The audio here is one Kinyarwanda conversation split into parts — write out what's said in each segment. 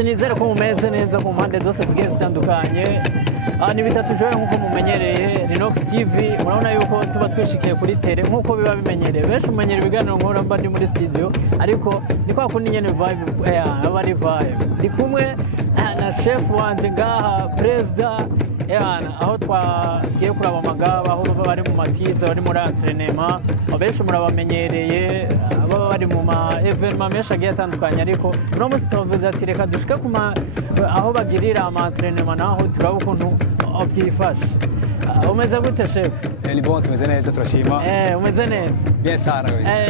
sinizere ko mumeze neza ku mpande zose zigiye zitandukanye. Ni bitatu joye nkuko mumenyereye Rinox TV, murabona yuko tuba twishikiye kuri tele nkuko biba bimenyereye. Benshi mumenyereye ibiganiro nkora mba ndi muri studio, ariko ni kwa kundi nyene vibe aba ari vibe. Ndi kumwe na chef wanje ngaha President aho twagiye kuraba amagaba, aho baba bari mu matiza, bari muri entraînement. Abenshi murabamenyereye baba bari mu ma evenement menshi agiye atandukanye, ariko uno munsi tuvuze ati reka dushike aho bagirira ama entraînement naho turaba ukuntu byifashe. Umeze gute chef? Ni bon, tumeze neza turashima. Umeze neza? Bien sana.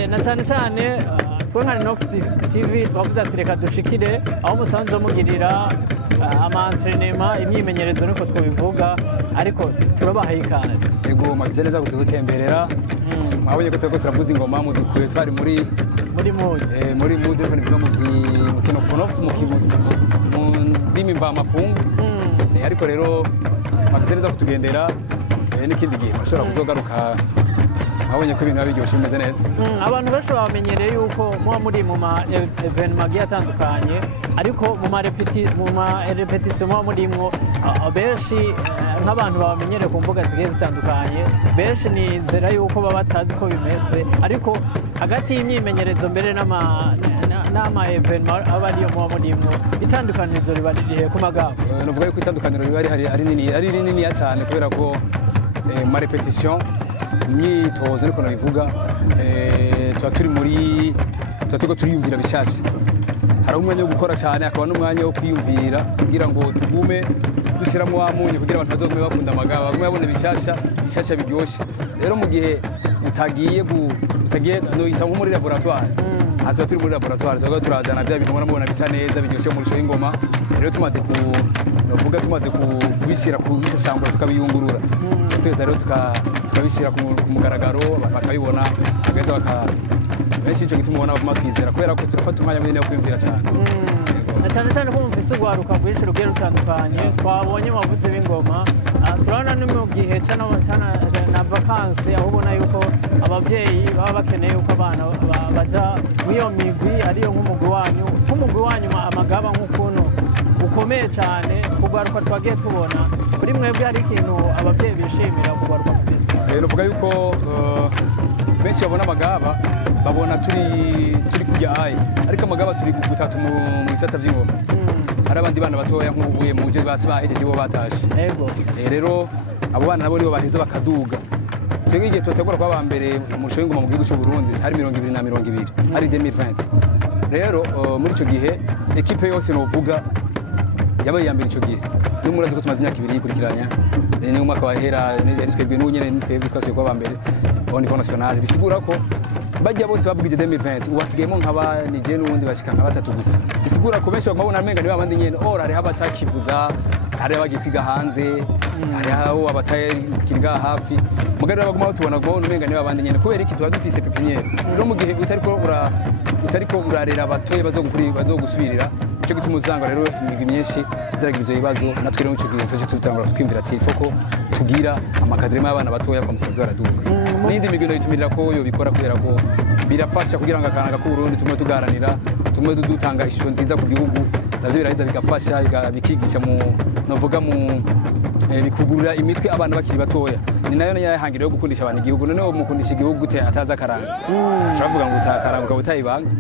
Na cyane twe nka Rinox TV twavuze ati reka dushikire aho musanze mugirira ama entraînement, imyimenyerezo niko twabivuga, ariko turabahaye ikaze. Yego magize neza kudutemberera. Mwabonye ko turavuza ingoma mu dukuye twari muri mood. Muri mood ko nibwo mu kinofonofu mu ndimi mva makungu. Ariko rero magize neza kutugendera n'ikindi gihe bashobora kuzogaruka. Mwabonye ko ibintu biryoshe bimeze neza. Abantu benshi bamenyereye yuko muba muri mu ma evenement agiye atandukanye, ariko mu ma repetition muba murimwo benshi nk'abantu babamenyereye ku mbuga zigiye zitandukanye, benshi nizera yuko baba batazi ko bimeze, ariko hagati y'imyimenyerezo mbere n'ama evenement aba ariyo muba murimwo, itandukanizo riba ririhe ku magabo? Nuvuga yuko itandukaniro riba ari rinini cyane, kubera ko ma repetition imyitozo niko nabivuga, tuba turiko turiyumvira bishasha. Hari umwanya wo gukora cyane, akaba n'umwanya wo kwiyumvira kugira ngo tugume dushyiramo wa munyu kugira abantu bazogume bakunda amagaba, bagume babona bishasha biryoshe. Rero mu gihe utagiye noyita nko muri laboratoire, tuba turi muri laboratoire tuba turazana bya bintu mubona bisa neza biryoshe mu rusho y'ingoma. Rero tumaze kubishyira ku bisesangura tukabiyungurura, twese rero tukabishyira ku mugaragaro bakabibona, bageza benshi icyo gituma ubona baguma twizera, kubera ko turafata umwanya munini wo kwiyumvira cyane. Cyane ko mufise urwaruka rwinshi rugiye rutandukanye, twabonye amavuzi b'ingoma, turabona no mu gihe na vakansi, aho ubona yuko ababyeyi baba bakeneye yuko abana baja mw'iyo migwi ariyo nk'umugwi wanyu amagaba nk'ukuntu ukomeye cyane kugwaruka twagiye tubona. Kuri mwebwe hari ikintu ababyeyi bishimira kugwaruka mufise? Nuvuga yuko benshi babona amagaba babona turi kujya ayi, ariko amagaba turi gutatu mu bisata by'ingoma. Hari abandi bana batoya nk'ubuye mu buje basi bahejeje bo batashe. Rero abo bana nabo nibo baheza bakaduga. Twebwe igihe tutegura kwa bambere mu rusho y'ingoma mu gihugu cy'u Burundi hari 2020 hari 2020. Rero muri ico gihe equipe yose novuga yabaye yambere ico gihe. Murazi ko tumaze imyaka 2 yikurikiranya, ni umwaka wahera twebwe n'unyene twebwe twasuye kwa bambere au niveau national. Bisigura ko bajya bose babugije 2020 uwasigayemo nk'aba nije n'ubundi bashika nka batatu gusa. Bisigura ko benshi bagabona amenga niba abandi nyene hari abatakivuza, hari abagiye kwiga hanze, hari aho abatayikiriga hafi. Mugarira baguma tubona ngo umenga niba abandi nyene, kubera iki tuba dufise pepiniere. Rero mu gihe utariko urarera abatoye bazogusubirira, ico gituma uzanga rero imigwi myinshi ziragira ivyo bibazo. Natwe rero ico gihe tuje tutangura twimvira ati foko tugira amakadrema y'abana batoya kwa musanze baraduga. N'indi migwi itumirira ko yo bikora, kubera ko birafasha kugira ngo akana ku Burundi tumwe tugaranira, tumwe dutanga ishusho nziza ku gihugu, navyo biraheza bigafasha bikigisha bikugurura imitwe abana bakiri batoya. Ni nayo yahangire yo gukundisha abantu igihugu. Noneho mukundisha igihugu gute ataza karanga? Turavuga ngo utakaranga ukaba utayibanga,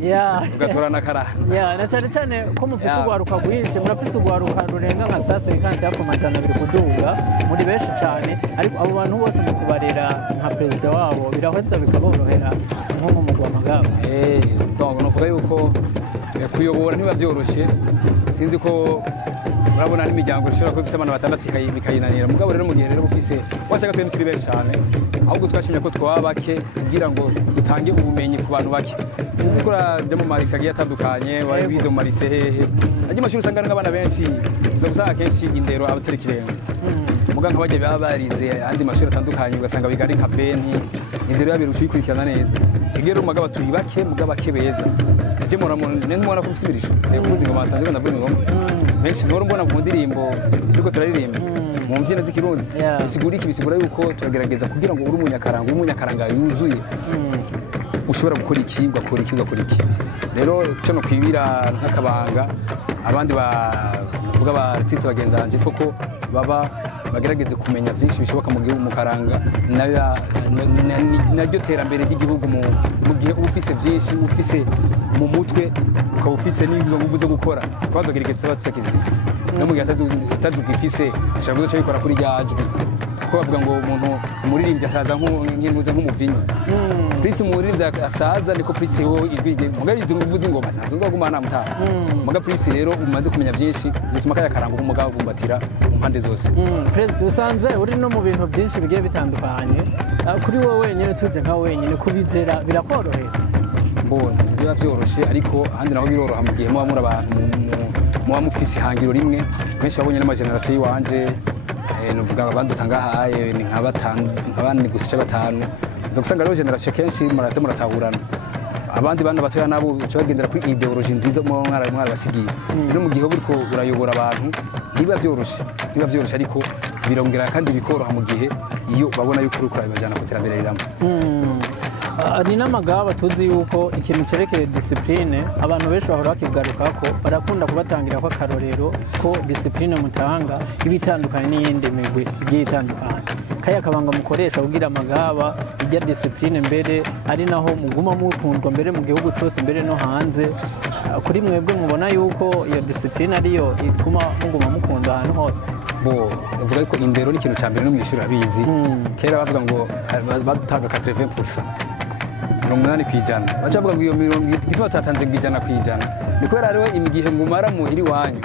ugatorana akaranga. Na cyane ko mufise urwaruka rwinshi, murafise urwaruka rurenga nka sase kandi yakomajana biri kuduga muri benshi cyane, ariko abo bantu bose mu kubarera nka president wabo biraheza bikaborohera nko mu mugwa magabo. Donc novuga yuko kuyobora ntiba byoroshye. Sinzi ko urabona n'imiryango ishobora kuba ifite abana batandatu bikayinanira. Mugabo rero mu gihe rero bufise wasanga twe turi benshi cyane, ahubwo twashimye ko twaba bake kugira ngo dutange ubumenyi ku bantu bake. Sinzi ko rajya mu marise agiye atandukanye, wari bize mu marise hehe, ajya amashuri usanga n'abana benshi uza gusanga kenshi indero abatari kirenga. Muganga bagiye baba barize andi mashuri atandukanye, ugasanga biga ari nka beni, indero yabiri uyikurikirana neza. Kigero mugabo turi bake, mugabo bake beza. Je mura kubisibirisha kuvuza ingoma sanzwe ndavuga ingoma benshi ntoro mbona mu ndirimbo turiko turaririmba mu mbyino z'ikirundi. Bisigura yuko turagerageza kugira ngo uri umunyakaranga yuzuye ushobora gukora iki ugakora iki rero cyo no kwibira nk'akabanga abandi bavuga ba artiste bagenzi banje ko baba bagerageze kumenya byinshi bishoboka mu gihugu mu karanga naryo terambere ry'igihugu mu gihe ufise byinshi ufise mu mutwe ukaba ufise n'ingufu zo gukora twazogira igihe tuba tutakizifise no mu gihe atazugifise ashobora kuza yikora kuri ryajwi ko bavuga ngo umuntu umuririmbyi asaza nk'intuze nk'umuvinyi Prince umuririmbyi asaza niko Prince ho ijwi rye mugari izi nguvu z'ingoma zazogumana mutaha muga Prince rero umaze kumenya byinshi bituma kaya karanga umugabo bumbatira mu mpande zose President usanze uri no mu bintu byinshi bigiye bitandukanye kuri wowe wenyine tuje nka wenyine kubizera birakorohera mbona biba byoroshe ariko ahandi naho biroroha mu gihe muba muri abantu muba mufise ihangiro rimwe benshi babonye n'amageneration yiwanje nuvuga abandi utangahaye ni nka bane gusa batanu zo gusanga rero generation kenshi muratahurana abandi bana batoya nabo bagendera kuri ideology nziza mu mwara basigiye rero mu gihe buriko urayobora abantu biba byoroshe ariko birongera kandi bikoroha mu gihe iyo babona yuko uriko urabajana ku terambere riramo ni n'amagaba tuzi yuko ikintu cerekeye discipline abantu benshi bahora bakigarukako barakunda kubatangira ko akarorero ko discipline mutanga ibitandukanye n'iyindi migwi igiye itandukanye kaya kabanga mukoresha kugira amagaba ijya discipline mbere ari naho muguma mukundwa mbere mu gihugu cyose mbere no hanze kuri mwebwe mubona yuko iyo discipline ariyo ituma muguma mukundwa ahantu hose uvuga ko indero ni ikintu cya mbere no mwishuri abizi kera bavuga ngo badutanga 80% 80%. Bacha bavuga ngo iyo 70 batatanze ngo 100%. Ni kubera rero imigihe ngumara mu iri wanyu.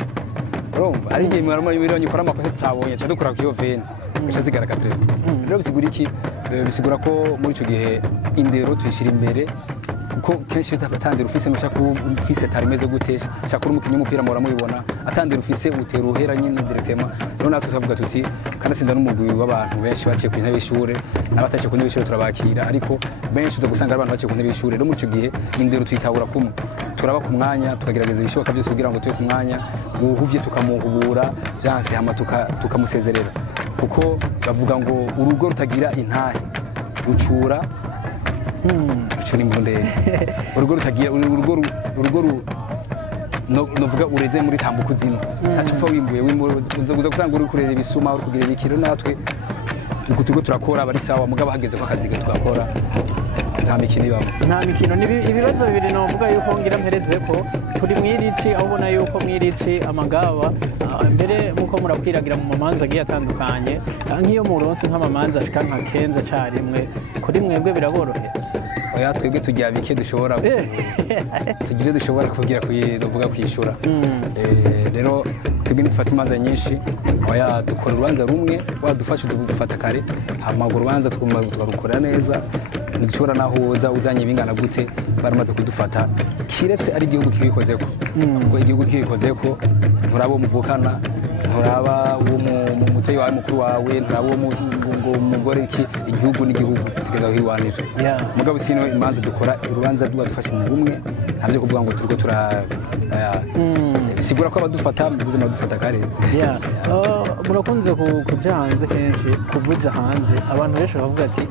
Urumva ari igihe ngumara muri miliyoni ukora amakosa tutabonye cyo dukora ku iyo vene. Bisha zigara 80. Rero bisigura iki? Bisigura ko muri icyo gihe indero tuyishira imbere kuko kenshi utafatandira ufise mushaka ufise tarimeze gute shaka umukinyi umupira mura mubibona atandira ufise utera uhera nyine directement rero natwe tuvuga tuti kandi sinda n'umugwi w'abantu benshi baciye ku ntebe y'ishure n'abataciye ku ntebe y'ishure turabakira ariko benshi uza gusanga abantu baciye ku ntebe y'ishure rero muri icyo gihe indero tuyitahura kumwe turaba ku mwanya tukagerageza ibishoboka byose kugira ngo tuye ku mwanya guhuvye tukamuhubura byanse hama tukamusezerera kuko bavuga ngo urugo rutagira intahe rucura cyo nimbonde urugo rutagira urugo novuga ureze muri tambuko zino ntacyo wimbuye uza gusanga uri kurera ibisuma uri kugira ibikiro natwe uko tugo turakora bari sawa mugabo hageze ko akazi twakora nta mikino ibamo nta mikino ibibazo bibiri novuga yuko ngira mpereze ko turi mwirici aho ubona yuko mwirici amagaba mbere muko murakwiragira mu mamanza agiye atandukanye nk'iyo mu Burundi nk'amamanza ashika nka kenza carimwe kuri mwebwe biraborohera oya twebwe tugira bike dushobora kugira kuvuga kwishura rero twebwe nitufata imanza nyinshi oya dukora urubanza rumwe wadufasha dufata kare hama urubanza tukarukorera neza ntidushobora naho uza uzanye bingana gute baramaze kudufata kiretse ari igihugu kibikozeko ubwo igihugu kibikozeko nturabo muvukana nturaba uwo mutoyi wawe mukuru wawe nturaba uwo mugore iki igihugu n'igihugu tugeza aho iwanira mugabo sino imanza dukora urubanza rwadufashe mu rumwe ntabyo kuvuga ngo turiko bisigura ko abadufata muzuze badufata kare murakunze kuja hanze kenshi kuvuza hanze abantu benshi bavuga ati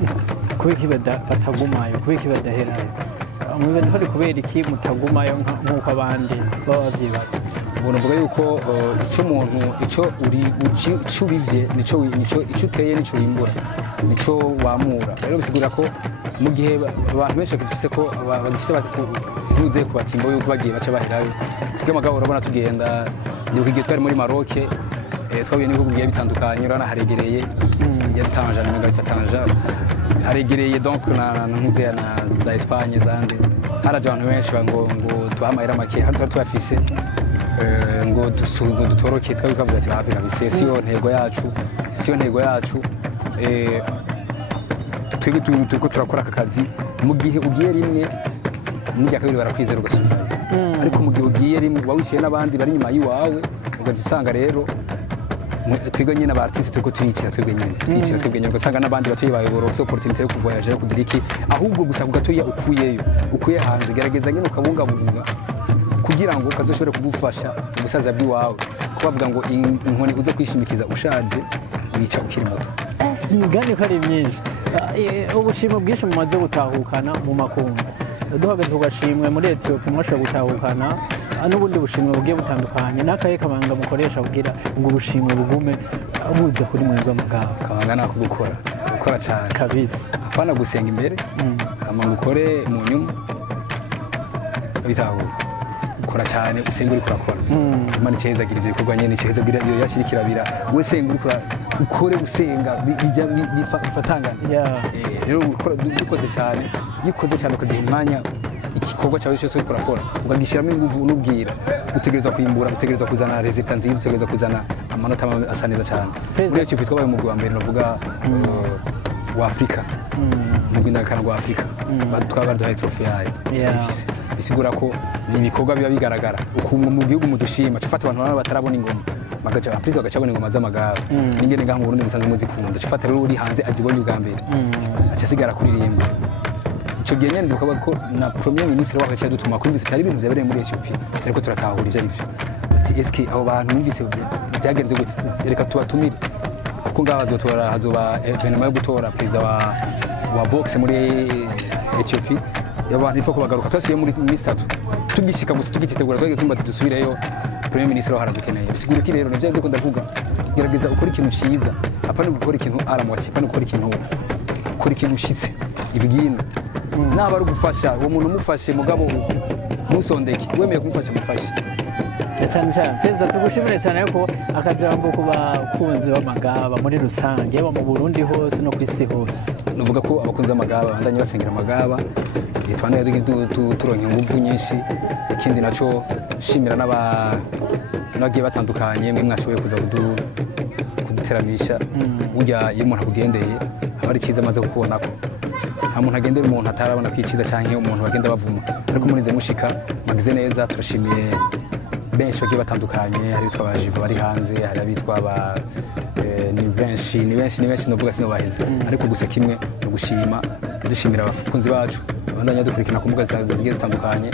kubiki batagumayo kubiki badaherayo mwibaza ko ari kubera iki mutagumayo nk'uko abandi baba bavyibaza ubona uvuga yuko icyo urivye icyo uteye nico wimbura nico wamura rero bisigura ko mu gihe abantu benshi bagifise ko bagifise ntuze kubatimbo yuko bagiye baca baherayo twebwe amagabo urabona tugenda ndibuka igihe twari muri Maroc twahuye n'ibihugu bigiye bitandukanye urabona haregereye ya Tanja na Tanja haregereye donc na ntuze na za Espagne zandi haraje abantu benshi ngo twahamahera make hano twari twafise ngo dutoroke twabikavuga ati hapi kabise siyo ntego yacu twebwe turiko turakora aka kazi mu gihe ugiye rimwe n'irya kabiri barakwizera ugasubira ariko mu gihe ugiye rimwe uba wiciye n'abandi bari inyuma y'iwawe ugaca usanga rero twebwe nyine aba artiste turiko turicira twebwe nyine ugasanga n'abandi batoyi bawe boronse opportunité yo kuvoyager yo kugira iki ahubwo gusa gatoya ukuye hanze gerageza nyine ukabungabunga kugira ngo kazoshobore kugufasha umusaza bw'iwawe ko bavuga ngo inkoni uzo kwishimikiza ushaje wica ukiri muto imigani ko ari myinshi ubushimo bwinshi mumaze gutahukana mu makungu duhagaze ku gashimwe muri Ethiopia mwashobora gutahukana n'ubundi bushimwe bugiye butandukanye n'akahe kabanga mukoresha kugira ngo ubushimwe bugume buza kuri mwebwe Amagaba? Kabanga nako gukora cyane kabisa, apana gusenga imbere ama gukore mu nyuma bitahura ukora cyane usenga uri kurakora Imana icezagira ivyo bikorwa nyene icezagira iyo yashirikirabira we senga uri ukore gusenga bijya bifatangana rero dukoze cyane yikoze cyane kugira imanya igikorwa cyawe cyose uri kurakora ukagishiramo ingufu unubwira utegereza kwimbura utegereza kuzana resultat nziza utegereza kuzana amanota asa neza cyane rero cyo bitwabaye mu Rwanda mbere navuga wa Afrika mu gwindakana rwa Afrika baduhaye trophy yayo bisigura ko ni ibikorwa biba bigaragara ukuntu mu gihugu mudushima cufata abantu baba batarabona ingoma magaca aprizo bagacabona ingoma z'Amagaba n'ingene ngaho mu Burundi musanze muzikunda cufata rero uri hanze azibonye ubwa mbere aca sigara kuririmba ico gihe nyene dukaba ko na premier ministre wacu cya dutuma kumvise cyari ibintu byabereye muri Ethiopia turiko turatahura ivyo arivyo ati eske abo bantu numvise byagenze gute reka tubatumire kuko ngaho hazoba evenement yo gutora perezida wa boxe muri Ethiopia y'abantu ifo kubagaruka twasuye muri misatu tugishika gusa tugitegura twage tumba tudusubireyo premier ministre haradukeneye bisigura ki rero navyo ndiko ndavuga gerageza ukora ikintu cyiza apana gukora ikintu aramwatsi apana gukora ikintu ushitse ibigina naba ari gufasha uwo muntu umufashe mugabo musondeke wemeye kumufasha mufashe cyane cyane perezida tugushimire cyane ko akajambo kuba kunzi b'Amagaba muri rusange yaba mu Burundi hose no kwisi hose nuvuga ko abakunzi b'Amagaba bandanye basengera Amagaba yitwana turonke ingufu nyinshi ikindi naco shimira n'abagiye batandukanye mwe mwashoboye kuza kuduteramisha burya iyo umuntu akugendeye aba ari cyiza amaze kubona ko nta muntu agendera umuntu atarabona ko iciza cyangwa umuntu bagenda bavuma ariko murinze mushika magize neza turashimiye benshi bagiye batandukanye hari bitwa abajivo bari hanze hari abitwa ni benshi novuga sinobaheze ariko gusa kimwe no gushima dushimira abakunzi bacu bandanya dukurikirana ku mbuga zigiye zitandukanye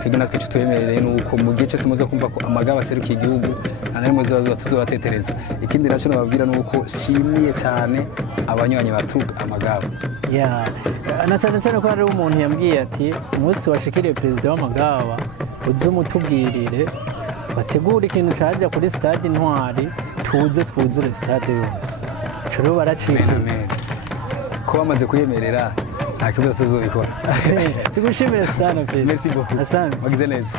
twebwe natwe icyo twemereye nuko mu gihe cyose muze kumva ko Amagaba aserukiye igihugu nta rimwe tuzobatetereza ikindi nacyo nababwira nuko shimiye cyane abanywanyi batuga Amagaba na cyane cyane ko hari umuntu yambwiye ati umunsi washikiriye perezida w'Amagaba uze umutubwirire bategura ikintu cyajya kuri stade Intwari twuzure stade yose cyo baracika ko bamaze kuyemerera nta kibazo uzobikora tugushimire cyane perezida merci beaucoup asante magize neza